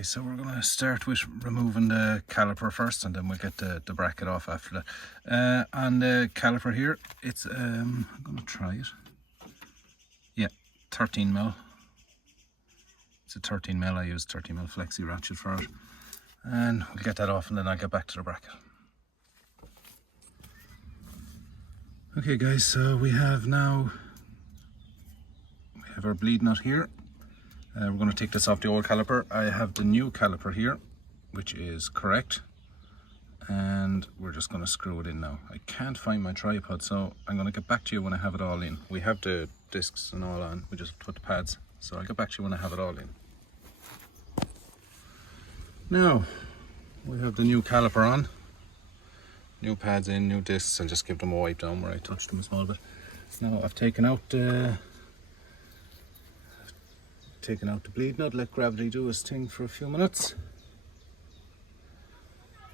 Okay, so we're going to start with removing the caliper first, and then we'll get the bracket off after that. On the caliper here, it's I'm going to try it. Yeah, 13 mil. It's a 13 mil. I use 13 mil flexi ratchet for it, and we'll get that off, and then I'll get back to the bracket. Okay, guys, so we have our bleed nut here. We're going to take this off the old caliper. I have the new caliper here, which is correct, and we're just going to screw it in now. I can't find my tripod, so I'm going to get back to you when I have it all in. We have the discs and all on, we just put the pads, so I'll get back to you when I have it all in. Now we have the new caliper on, new pads in, new discs. I'll just give them a wipe down where I touched them a small bit. Now I've taken out the bleed nut, let gravity do its thing for a few minutes,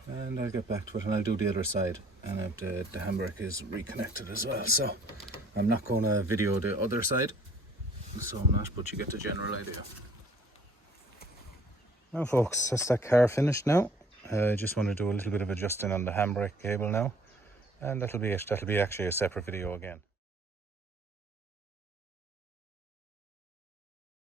and I'll get back to it, and I'll do the other side. And the handbrake is reconnected as well, so I'm not going to video the other side, so I'm not, but you get the general idea. Now folks, that's that car finished now. I just want to do a little bit of adjusting on the handbrake cable now, and that'll be it. That'll be actually a separate video again.